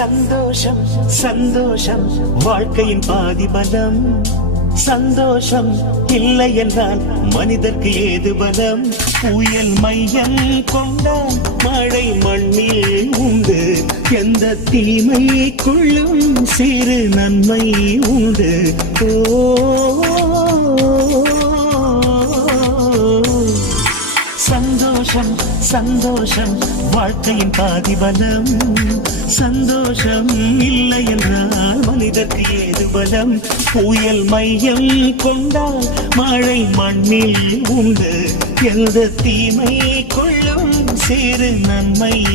சந்தோஷம் சந்தோஷம் வாழ்க்கையின் பாதி பலம். சந்தோஷம் இல்லை என்றால் மனிதர்க்கு ஏது பலம்? புயல் மையம் கொண்டால் மழை மண்ணில் உண்டு. எந்த தீமைக்குள்ளும் சிறு நன்மை உண்டு. சந்தோஷம் சந்தோஷம் வாழ்க்கையின் பாதி பலம். சந்தோஷம் இல்லை என்றால் மனிதர்க்கு ஏது பலம்? புயல் மையம் கொண்டால் மழை மண்ணில் உண்டு. எந்த தீமை கொள்ளும் சிறு நன்மை